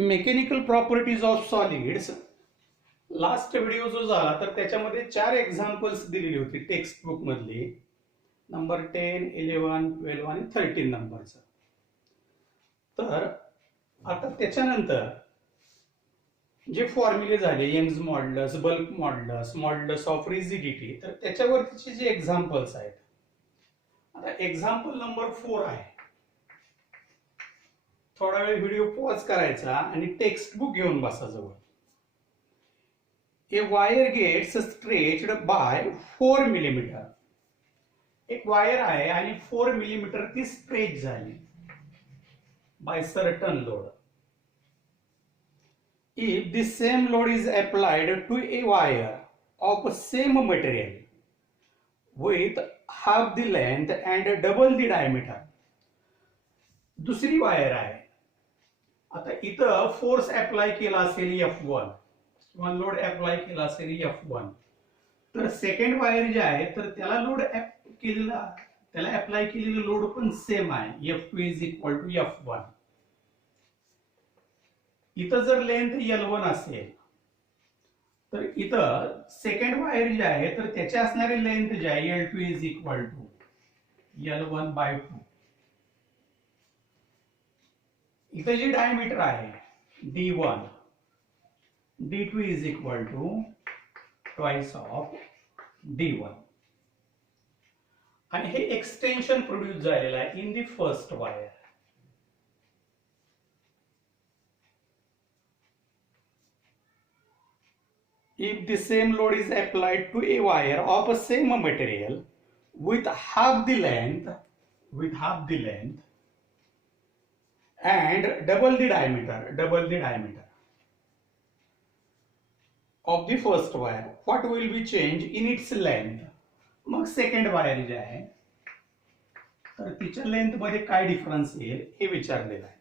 Mechanical properties of solids last video जो झाला तर त्याच्यामध्ये 4 एक्झाम्पल्स दिलेली होती टेक्स्ट बुक मधली, नंबर 10, 11, 12 आणि 13 नंबरचा. तर आता त्याच्यानंतर जे फॉर्म्युले झाले, Young's modulus, bulk modulus, modulus of rigidity, तर त्याच्यावरतीचे जे एक्झाम्पल्स आहेत. आता एक्झाम्पल नंबर 4 आहे. थोडा वेळ व्हिडिओ पॉज करायचा आणि टेक्स्ट बुक घेऊन बसा जवळ. A wire gets stretched by 4 millimeter. एक वायर आहे आणि 4 मिलीमीटर ती स्ट्रेच झाली by certain load. If the same load is applied to a wire of same material with half the length and double the diameter. दुसरी wire आहे. आता इथं force apply केला असेल F1 किंवा लोड अप्लाय केला असेल F1, तर सेकंड वायर जे आहे तर त्याला लोड केलेला, त्याला अप्लाय केलेला लोड पण सेम आहे, F2 is equal to F1. इथं जर लेंथ L1 असेल तर इथं सेकंड वायर जे आहे तर त्याची असणारी लेंथ जे आहे L2 is equal to L1/2. इथं जे डायमीटर आहे D1, D2 is equal to twice of D1. आणि हे एक्सटेन्शन प्रोड्यूस झालेलं आहे in the first wire. If the same load is applied to a wire of a same material with half the length and double the diameter of the first wire, what will be change in its length? मग second wire जे आहे तर तिच्या length मध्ये काय difference येईल हे विचारलेलं आहे.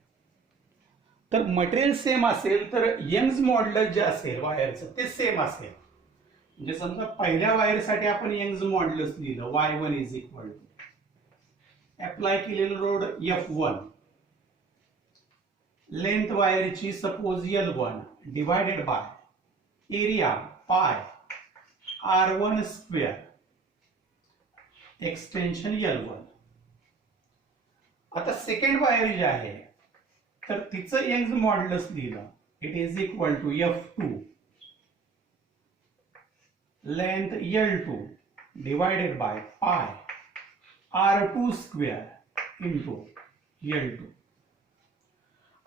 तर मटेरियल सेम असेल तर यंग्स मॉड्युलस जे असेल वायरचं ते सेम असेल. म्हणजे समजा पहिल्या वायरसाठी आपण यंग्स मॉड्युलस लिहिलं Y1 is equal to apply केलेलं लोड F1, लेंथ वायरची suppose L1 divided by area pi R1 square extension L1. आता सेकंड वायर जे आहे तर तिचं यंग्स मॉड्युलस लिहिलं, it is equal to F2 length L2 divided by pi R2 square into L2.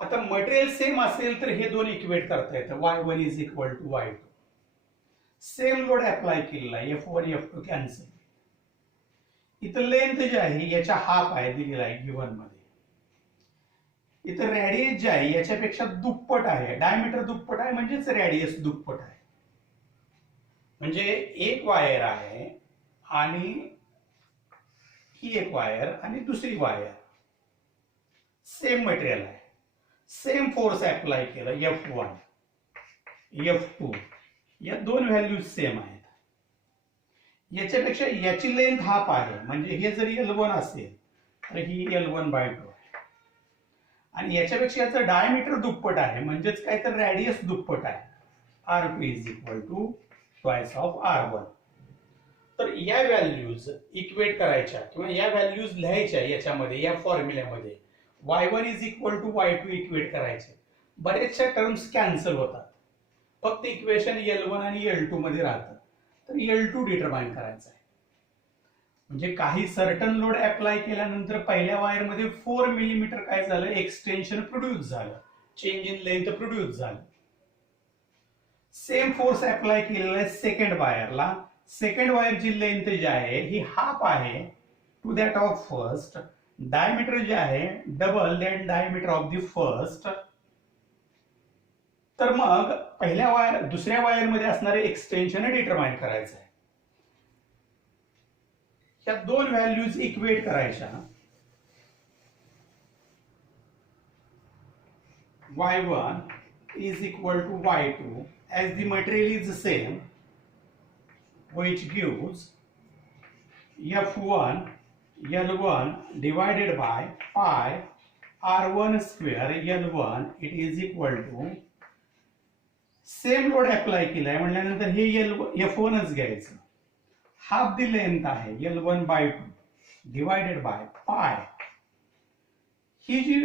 आता material same असेल तर हे दोन इक्वेट करता येतं, Y1 is equal to Y2. Same load apply केलेला F1 F2 कॅन्सल. इथं लेंथ जे आहे याच्या हाफ आहे दिलेला आहे गिवन मध्ये. इथं रॅडियस जे आहे याच्यापेक्षा दुप्पट आहे, डायमीटर दुप्पट आहे म्हणजेच रॅडियस दुप्पट आहे. म्हणजे एक वायर आहे आणि ही एक वायर आणि दुसरी वायर सेम मटेरियल आहे, सेम फोर्स अप्लाय केला F1 F2, या दोन व्हॅल्यूज सेम आहेत. याच्यापेक्षा याची लेंथ हाफ आहे म्हणजे हे जर L1 असेल तर ही L1/2 आहे आणि याच्यापेक्षा याचं डायमीटर दुप्पट आहे म्हणजेच काय तर रॅडियस दुप्पट आहे, R2 is equal to twice of R1. तर या व्हॅल्यूज इक्वेट करायच्या किंवा या व्हॅल्यूज लिहायच्या याच्यामध्ये या फॉर्म्युल्यामध्ये. Y1 is equal to Y2 equate करायचे. बरेचशा टर्म्स कॅन्सल होतात, फक्त इक्वेशन L1 आणि L2 मध्ये राहतं, तर L2 डिटरमाइन करायचं आहे. म्हणजे काही सर्टन लोड अप्लाय केल्यानंतर पहिल्या वायर मध्ये 4 मिलीमीटर काय झालं, एक्सटेन्शन प्रोड्यूस झालं, चेंज इन लेंथ प्रोड्यूस झालं. सेम फोर्स अप्लाय केलेला आहे सेकंड वायरला. सेकंड वायरची लेंथ जी आहे ही हाफ आहे to that of first. Diameter जे आहे double than diameter of the first. तर मग पहिल्या वायर दुसऱ्या वायर मध्ये असणारे एक्सटेन्शन डिटरमाइन करायचं आहे. या दोन व्हॅल्यूज इक्वेट करायच्या. Y1 is equal to Y2 as the material is the same, which gives F1 L1 divided by pi R1 square L1 it is equal to same load apply केलाय म्हणल्यानंतर हे F1च घ्यायचं. Half the length आहे L1/2 divided by पाय. ही जी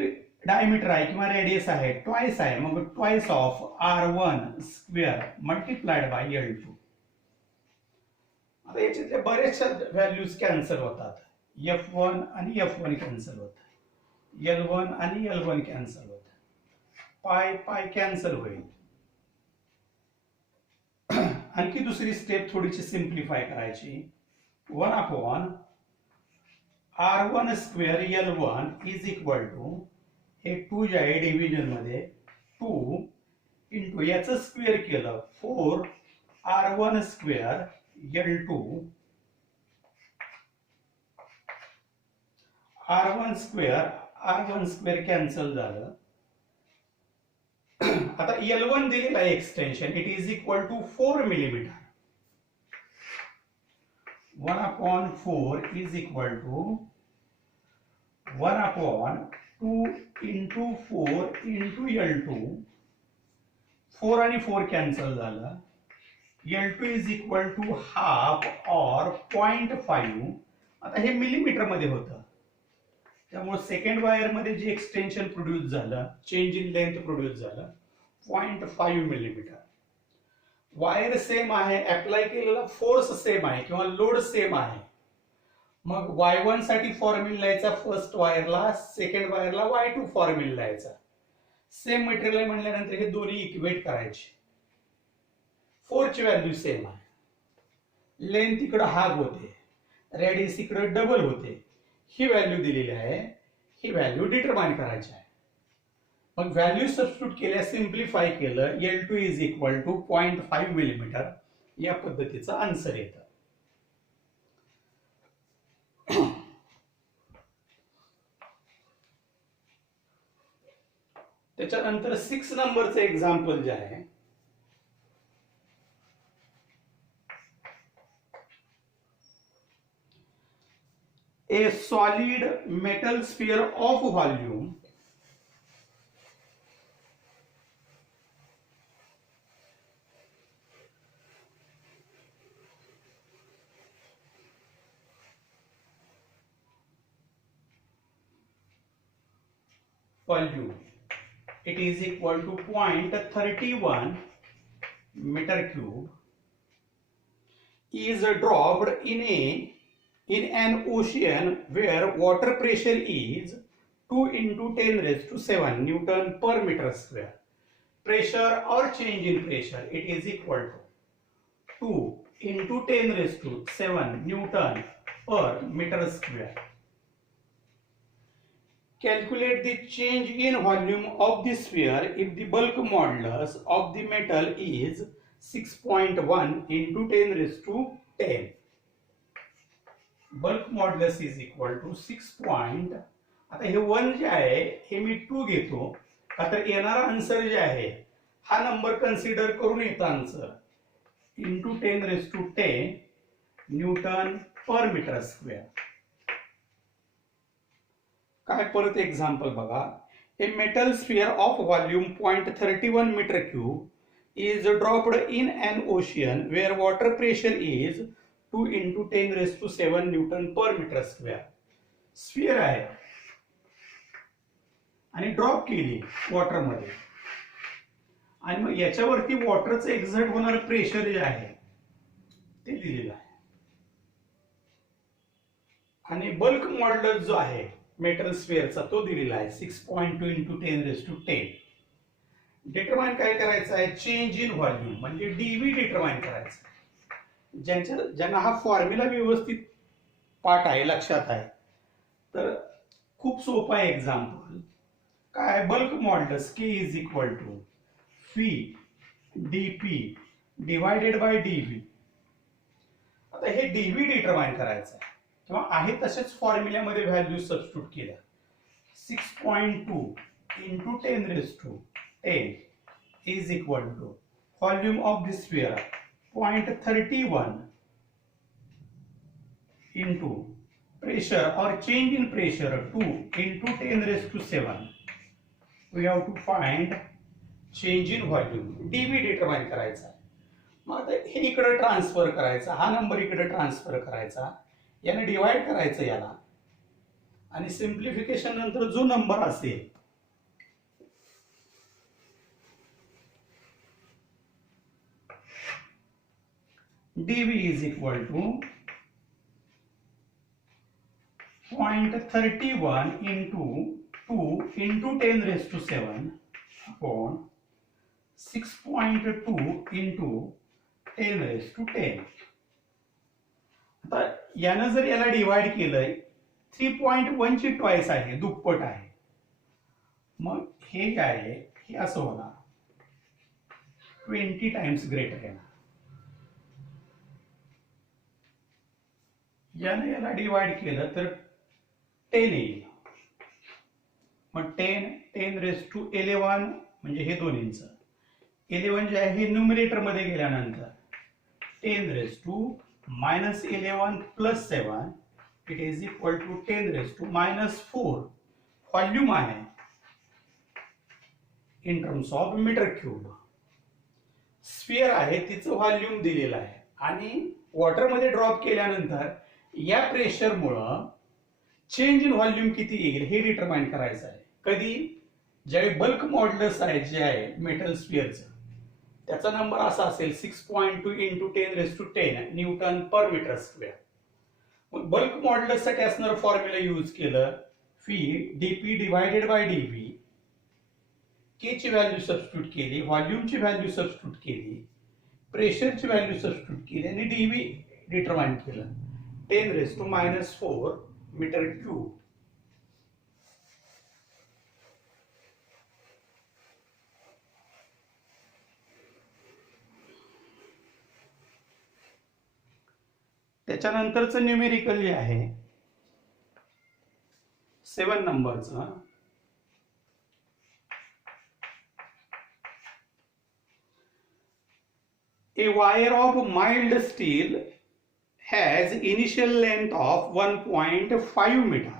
diameter आहे किंवा radius आहे twice आहे, मग twice of R1 square multiplied by L2. आता याच्यातल्या बरेचशा व्हॅल्यूज कॅन्सल होतात. F1 आणि F1 कॅन्सल होतात, L1 आणि L1 कॅन्सल होतात, पाय पाय कॅन्सल होईल. आणखी दुसरी स्टेप थोडीशी सिम्प्लिफाय करायची. 1 upon R1 square L1 is equal to हे 2 जे आहे डिव्हिजन मध्ये 2 इंटू याचं स्क्वेअर केलं 4 R1 square L2 R1 square cancel झालं. आता L1 दिलेला आहे extension, it is equal to 4 millimetre. 1 upon 4 is equal to 1 upon 2 into 4 into L2. 4 आणि 4 कॅन्सल झालं. L2 is equal to half और 0.5. आता हे मिलीमीटर मध्ये होतं, त्यामुळे सेकंड वायर मध्ये जे एक्सटेन्शन प्रोड्यूस झालं, चेंज इन लेंथ प्रोड्यूस झालं 0.5 मिलीमीटर. वायर सेम आहे, अप्लाय केलेला फोर्स सेम आहे किंवा लोड सेम आहे. मग Y1 साठी फॉर्म्युला लिहायचा फर्स्ट वायरला, सेकंड वायरला Y2 फॉर्म्युला लिहायचा. सेम मटेरियल आहे म्हणल्यानंतर हे दोन्ही इक्वेट करायचे. 4 ची व्हॅल्यू सेम आहे, लेंथ इकडे हाफ होते, रेडियस इकडे डबल होते. ही व्हॅल्यू दिलेली आहे, ही व्हॅल्यू डिटरमाइन करायची आहे. मग व्हॅल्यू सबस्टिट्यूट केल्या, सिम्प्लिफाय केलं, L2 is equal to 0.5 millimetre या पद्धतीचं आन्सर येतं. त्याच्यानंतर 6 नंबरचं एक्झाम्पल जे आहे, a solid metal sphere of volume it is equal to 0.31 meter cube is dropped in an ocean where water pressure is 2 into 10 raised to 7 Newton per meter square. Pressure or change in pressure, it is equal to 2 into 10 raised to 7 Newton per meter square. Calculate the change in volume of the sphere if the bulk modulus of the metal is 6.1 into 10 raised to 10. Bulk modulus is equal to 6. आता हे 1 जे आहे हे मी 2 घेतो, आता येणारा answer जे आहे हा नंबर कन्सिडर करून येतो answer into 10 raised to 10 newton per metre square. काय परत एक्झाम्पल बघा. A metal sphere of volume 0.31 metre cube is dropped in an ocean where water pressure is 2 into 10 raised to 7 newton per metre square. Sphere आहे आणि drop केली water मध्ये, आणि मग याच्यावरती वॉटरचं एक्झर्ट होणारं प्रेशर जे आहे ते दिलेलं आहे. आणि बल्क मॉड्युलस जो आहे मेटल स्फिअरचा तो दिलेला आहे 6.2 into 10 raised to 10. डिटरमाइन काय करायचं आहे, चेंज इन व्हॉल्यूम म्हणजे डीव्ही डिटरमाइन करायचं. ज्यांना हा फॉर्म्युला व्यवस्थित पाठ आहे, लक्षात आहे, तर खूप सोपा आहे एक्झाम्पल. काय, bulk modulus K is equal to फी dP डिवायडेड बाय dV. आता हे dV डिटरमाइन करायचं आहे किंवा आहे तसेच फॉर्म्युल्यामध्ये व्हॅल्यू सबस्टिट्यूट केल्या. 6.2 into 10 raised to 10 is equal to volume of the sphere 0.31 into pressure or change in pressure 2 into 10 raised to 7. We have to find change in volume. dV determine करायचा. मग आता हे इकडे ट्रान्सफर करायचा, हा number इकडे transfer करायचा, याने डिवाइड करायचं याला, आणि सिंप्लिफिकेशन नंतर जो नंबर असेल dV is equal to 0.31 into 2 into 10 raised to 7 upon 6.2 into 10 raised to 10. आता यानं जर याला डिवाइड केलंय 3.1 ची ट्वाइस आहे, दुप्पट आहे. मग हे काय आहे, हे असं होणार 20 टाइम्स ग्रेटर येणार. याने याला डिवाइड केलं तर 10 येईल. मग 10 रेस टू 11 म्हणजे हे दोन्हींच 11 जे आहे हे न्यूमरेटर मध्ये गेल्यानंतर 10 raise to -11 plus 7 it is equal to 10 raise to -4. Volume आहे in terms of metre cube. Sphere आहे, तिचं व्हॉल्यूम दिलेलं आहे, आणि वॉटर मध्ये ड्रॉप केल्यानंतर या प्रेशरमुळं चेंज इन व्हॉल्यूम किती येईल हे डिटरमाइन करायचं आहे. कधी, ज्यावेळी बल्क मॉड्युलस आहे जे आहे मेटल स्फिअरचं, त्याचा नंबर असा असेल 6.2 into 10 raise to 10 newton per metre square. मग बल्क मॉड्युलस साठी असणारं फॉर्म्युला यूज केलं, फी DP divided by DV. K ची व्हॅल्यू सबस्टिट्यूट केली, व्हॉल्यूमची व्हॅल्यू सबस्टिट्यूट केली, प्रेशरची व्हॅल्यू सबस्टिट्यूट केली, आणि डीव्ही डिटरमाइन केलं 10 रेस टू -4 मीटर क्यूब. त्याच्यानंतरचं न्यूमेरिकल जे आहे 7 नंबरचं, a wire of mild steel has initial length of 1.5 meter.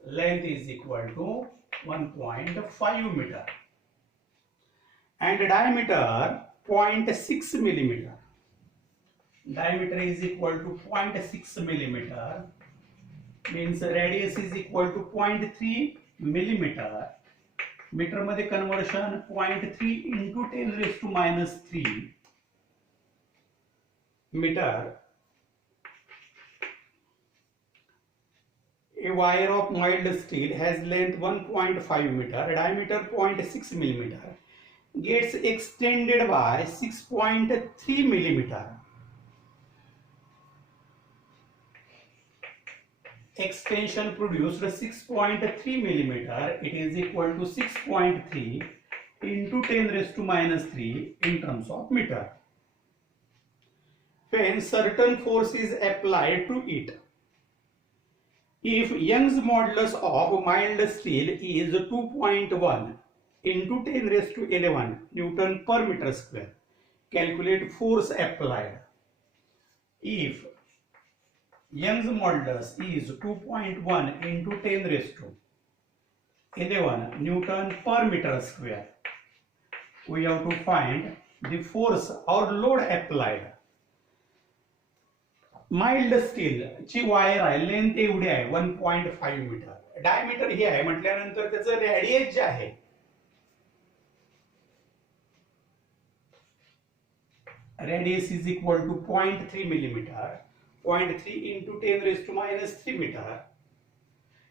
Length is equal to 1.5 meter and diameter 0.6 millimeter. Diameter is equal to 0.6 millimeter, means radius is equal to 0.3 millimeter. Metre मध्ये conversion 0.3 into 10 raised to -3 meter. A wire of mild steel has length 1.5 meter, diameter 0.6 millimeter, gets extended by 6.3 millimeter. Extension produced 6.3 millimeter, it is equal to 6.3 into 10 raised to -3 in terms of meter. When certain force is applied to it, if Young's modulus of mild steel is 2.1 into 10 raised to 11 Newton per meter square, calculate force applied. If Young's modulus is 2.1 into 10 raised to 11 Newton per meter square, we have to find the force or load applied. Mild steel ची wire आहे, length एवढी आहे 1.5 metre, diameter हे आहे म्हटल्यानंतर त्याचं radius जे आहे radius is equal to 0.3 millimetre, 0.3 into 10 raised to -3 metre.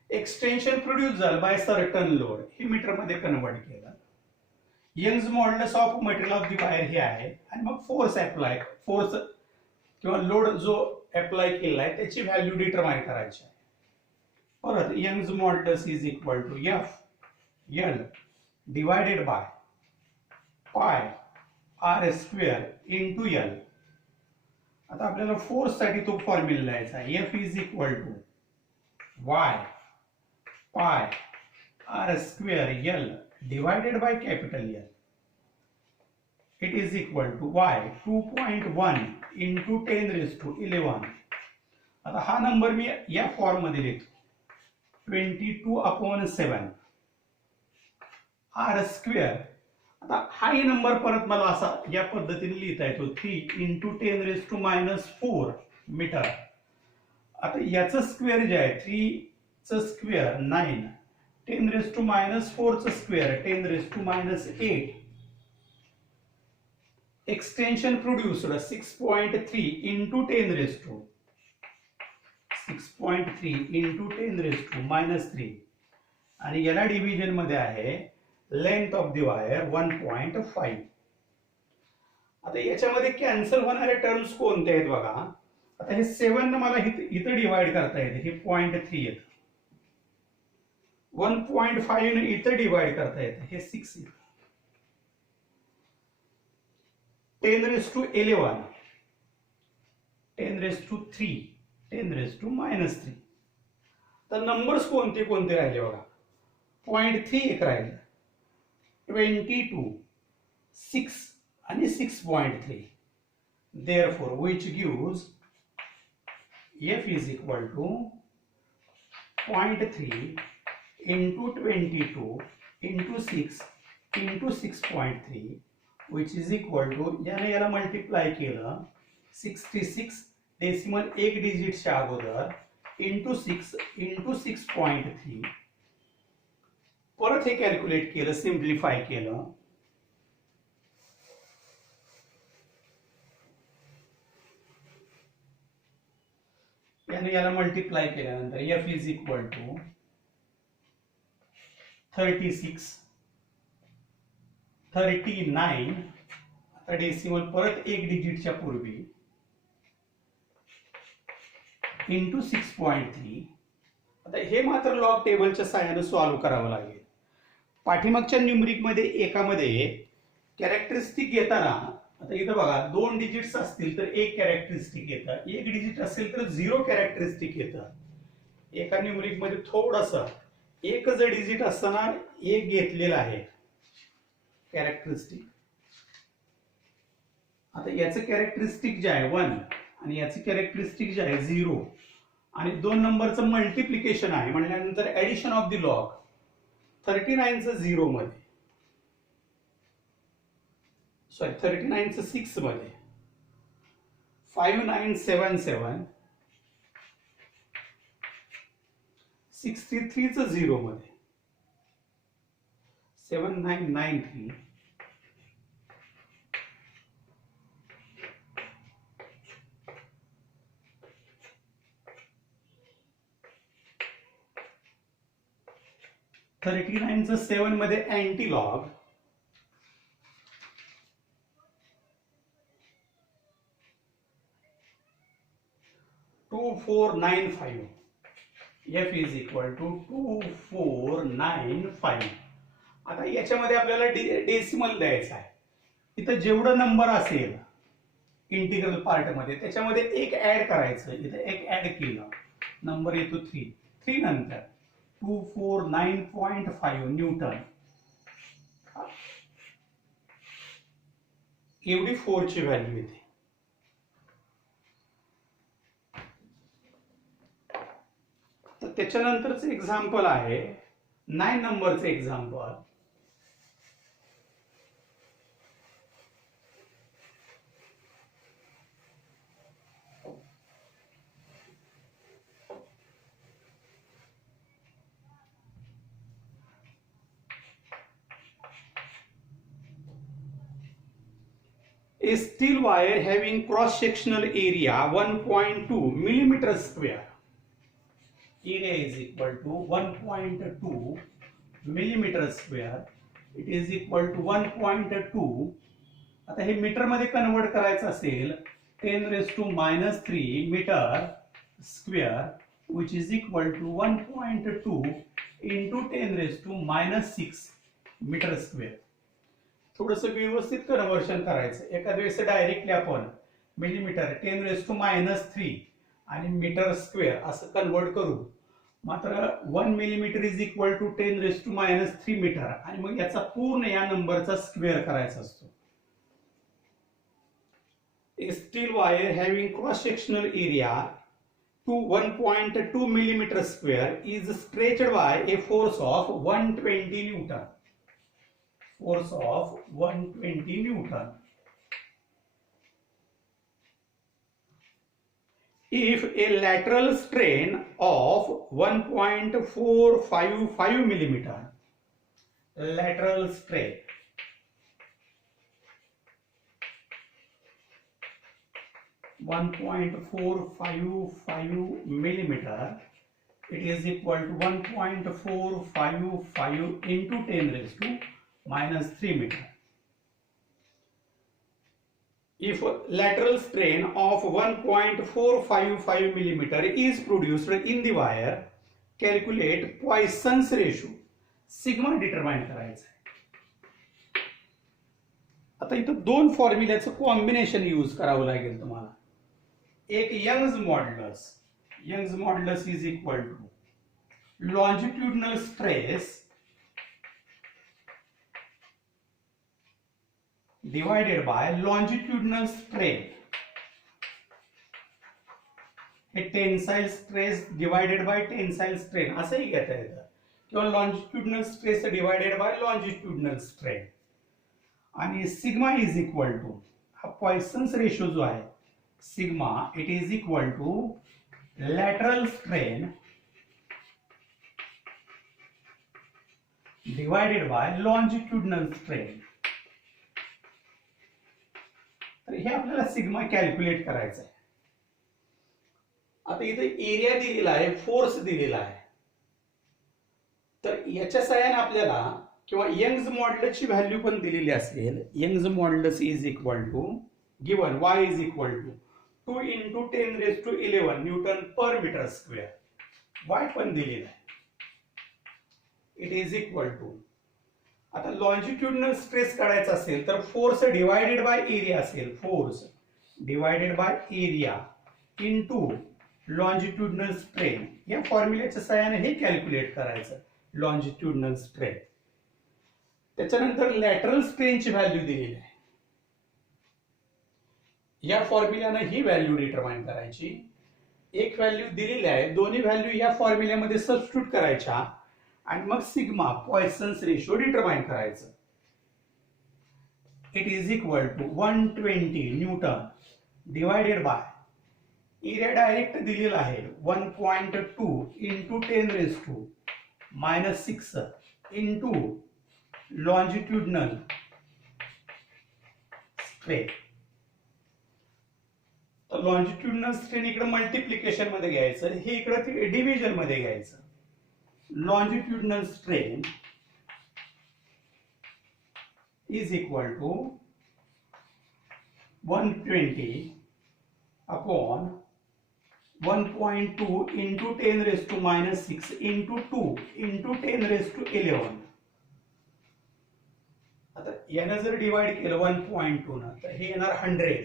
Extension produce झालं बाय सर्टन लोड, हे मीटर मध्ये कन्वर्ट केलं. Young's modulus of material of the wire हे आहे, आणि मग फोर्स अप्लाय, फोर्स किंवा लोड जो अप्लाय केला आहे त्याची व्हॅल्यू डिटरमाइन करायची आहे. परत Young's modulus is equal to F L divided by pi R square into L. आता आपल्याला फोर्स साठी तो फॉर्म्युला लिहायचा आहे, F is equal to Y pi R square L divided by capital L. It is equal to Y 2.1 into 10 raised to 11. आता हा number मी या form मध्ये लिहितो 22/7 r स्क्वेअर. आता हाही नंबर परत मला असा या पद्धतीने लिहिता येतो 3 × 10⁻⁴ मीटर. आता याचं स्क्वेअर जे आहे 3 चं स्क्वेअर 9, 10⁻⁴ चं स्क्वेअर 10⁻⁸. एक्सटेंशन प्रोड्यूस्ड 6.3 × 10⁻³ आणि याला डिव्हिजन मध्ये आहे लेंथ ऑफ द वायर 1.5. आता याच्यामध्ये कॅन्सल होणारे टर्म्स कोणते आहेत बघा. आता हे 7 मला इथं डिवाइड करता येते, हे 0.3 येतं. 1.5 ने इथं डिवाइड करता येतं, हे 6 येतं. 10⁻11, 10⁻3, 10⁻³ तर नंबर्स कोणते कोणते राहिले बघा. 0.3 एक राहिले, 22, 6 आणि 6.3. Therefore, which gives f is equal to 0.3 into 22 into 6 into 6.3, which is equal to याने याला मल्टिप्लाय केलं 66 डेसिमल एक डिजिटच्या अगोदर इंटू 6 इंटू 6.3. परत हे कॅल्क्युलेट केलं, सिम्प्लिफाय केलं. याने याला मल्टिप्लाय केल्यानंतर f इज इक्वल टू 36, 39. आता डेसिमल परत एक डिजिटच्या पूर्वी इंटू 6.3. आता हे मात्र लॉग टेबलच्या साहाय्याने सॉल्व्ह करावं लागेल. पाठीमागच्या न्यूमरिक मध्ये एकामध्ये कॅरेक्टरिस्टिक घेताना आता इथं बघा 2 डिजिट्स असतील तर एक कॅरेक्टरिस्टिक येतं, 1 डिजिट असेल तर 0 कॅरेक्टरिस्टिक येतं. एका न्यूमरिक मध्ये थोडंसं एकच डिजिट असताना एक घेतलेला आहे कॅरेक्टरिस्टिक. आता याचं कॅरेक्टरिस्टिक जे आहे 1 आणि याचं कॅरेक्टरिस्टिक जे आहे 0 आणि दोन नंबरचं मल्टिप्लिकेशन आहे म्हटल्यानंतर ऍडिशन ऑफ द लॉग 39 चं 0 मध्ये, सॉरी 39 चं 6 मध्ये, 5977, 63 चं 0 मध्ये, 7993, 39 चं 7 मध्ये anti log, 2495. f is equal to 2495. आता याच्यामध्ये आपल्याला डेसिमल द्यायचं आहे. इथं जेवढं नंबर असेल इंटिग्रल पार्ट मध्ये त्याच्यामध्ये एक ऍड करायचं. इथं एक ऍड केलं, नंबर येतो 3. 3 नंतर 249.5 न्यूटन. एवढी 4 ची व्हॅल्यू येते. तर त्याच्यानंतरचं एक्झाम्पल आहे 9 नंबरचं example. A steel wire having cross-sectional area 1.2 millimeter square. Area is equal to 1.2 millimeter square. It is equal to 1.2. आता हे मीटर मध्ये कन्वर्ट करायचं असेल 10⁻³ metre square, which is equal to 1.2 into 10⁻⁶ metre square. थोडस व्यवस्थित conversion करायचं. एखाद्या वेळेस डायरेक्टली आपण मिलीमीटर 10⁻³ आणि मीटर स्क्वेअर असं कन्वर्ट करू. मात्र 1 millimetre is equal to 10⁻³ metre आणि मग याचा पूर्ण या नंबरचा स्क्वेअर करायचा असतो. A steel wire having cross sectional area 1.2 millimeter square is stretched by a force of 120 Newton. Force of 120 Newton. If a lateral strain of 1.455 millimeter, lateral strain, (1.455 millimeter), it is equal to 1.455 into 10 raised to minus 3 meter. If lateral strain of 1.455 millimeter is produced in the wire, calculate Poisson's ratio. Sigma determine करायचं आहे. आता इथं दोन फॉर्म्युल्याचं combination use करावं लागेल तुम्हाला. एक Young's modulus is equal to longitudinal stress divided by longitudinal strain. हे tensile stress divided by tensile strain असंही घेता येतं, किंवा longitudinal stress divided by longitudinal strain. आणि सिग्मा इज इक्वल टू, हा पॉइसन्स रेशो जो आहे sigma, it is equal to lateral strain divided by longitudinal strain. तर हे आपल्याला सिग्मा कॅल्क्युलेट करायचं आहे. आता इथे एरिया दिलेला आहे, फोर्स दिलेला आहे, तर याच्या सहाय्याने आपल्याला, किंवा यंग्स मॉड्युलसची व्हॅल्यू पण दिलेली असेल. Young's modulus is equal to given y is equal to 2 into 10 raised to 11 newton per metre square. y पण दिलेला आहे. इट इज इक्वल टू, आता लॉन्जिट्युडनल स्ट्रेस काढायचा असेल तर फोर्स डिवाइडेड बाय एरिया असेल. Force divided by area into longitudinal strain. या फॉर्म्युल्याच्या सहाय्याने हे कॅल्क्युलेट करायचं, लॉन्जिट्युडनल स्ट्रेन. त्याच्यानंतर लॅटरल स्ट्रेनची व्हॅल्यू दिलेली आहे. या फॉर्म्युल्याने ही व्हॅल्यू डिटरमाइन करायची. एक व्हॅल्यू दिलेली आहे, दोन्ही व्हॅल्यू या फॉर्म्युल्यामध्ये सबस्टिट्यूट करायच्या आणि मग सिग्मा पॉइसन्स रेशो डिटरमाइन करायचं. It is equal to 120 newton divided by area direct दिलेला आहे 1.2 into 10 raised to minus 6 into longitudinal strain. तर लॉन्जिट्युडनल स्ट्रेन इकडे मल्टिप्लिकेशन मध्ये घ्यायचं, हे इकडे डिव्हिजन मध्ये घ्यायचं. longitudinal strain is equal to 120 upon 1.2 into 10 raised to minus 6 into 2 into 10 raised to 11. आता यानं जर डिवाइड केलं 1.2 न, तर हे येणार 100.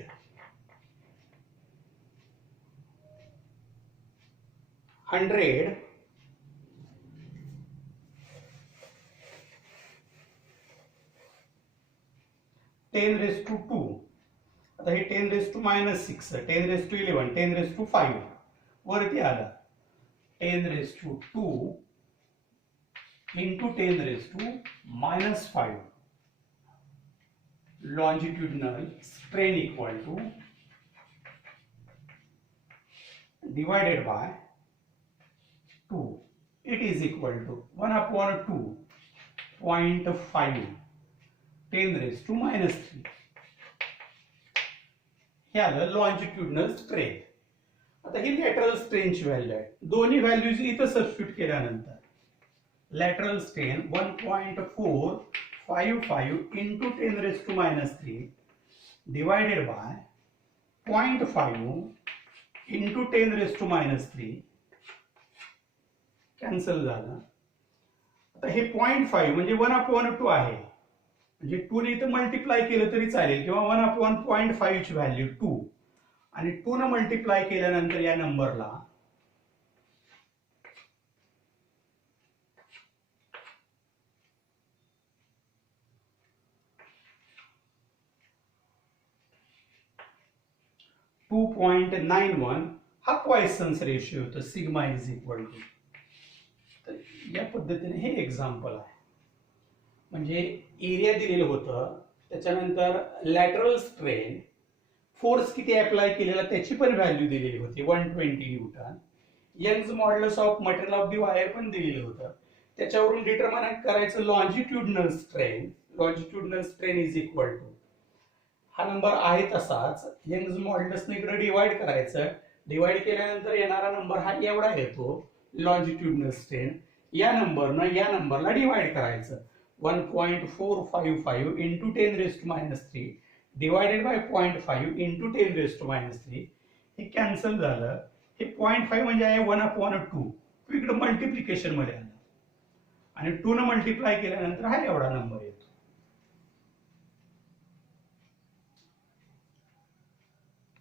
10 raised to 2. आता हे 10 raised to minus 6, 10 raised to 11, 10 raised to 5 वरती आलं. 10 raised to 2 into 10 raised to minus 5. Longitudinal strain equal to divided by 2. It is equal to 1 upon 2.5 10 raised to minus 3. हे आलं लॉन्जिट्युडनल स्ट्रेन. आता ही lateral स्ट्रेनची value आहे. दोन्ही values इथं substitute केल्यानंतर lateral strain 1.455 into 10 raised to minus 3 divided by 0.5 into 10 raised to minus 3 cancel झालं. आता हे 0.5 म्हणजे 1/2 आहे, म्हणजे 2 ने इथं मल्टिप्लाय केलं तरी चालेल, किंवा 1/0.5 ची व्हॅल्यू 2 आणि 2 ने मल्टिप्लाय केल्यानंतर या नंबरला .91 हा पॉइसन्स रेशियो होतो सिग्मा इज इक्वल टू. तर या पद्धतीने हे एक्झाम्पल आहे. म्हणजे एरिया दिलेलं होतं, त्याच्यानंतर लॅटरल स्ट्रेन, फोर्स किती अप्लाय केलेला त्याची पण व्हॅल्यू दिलेली होती 120 newton. Young's modulus of material of the wire पण दिलेलं होतं. त्याच्यावरून डिटर्मिन करायचं longitudinal strain. Longitudinal strain is equal to हा नंबर आहे तसाच यंग्स मॉड्युलसने इकडे डिवाइड करायचं. डिवाइड केल्यानंतर येणारा नंबर हा एवढा येतो लॉन्जिट्युडनल स्ट्रेन. या नंबरनं या नंबरला डिवाइड करायचं. 1.455 इंटू 10⁻³ डिवायडेड बाय 0.5 इंटू 10⁻³ हे कॅन्सल झालं. हे 0.5 म्हणजे आहे 1/2. इकडे मल्टिप्लिकेशन मध्ये आलं आणि 2 न मल्टिप्लाय केल्यानंतर हा एवढा नंबर येतो.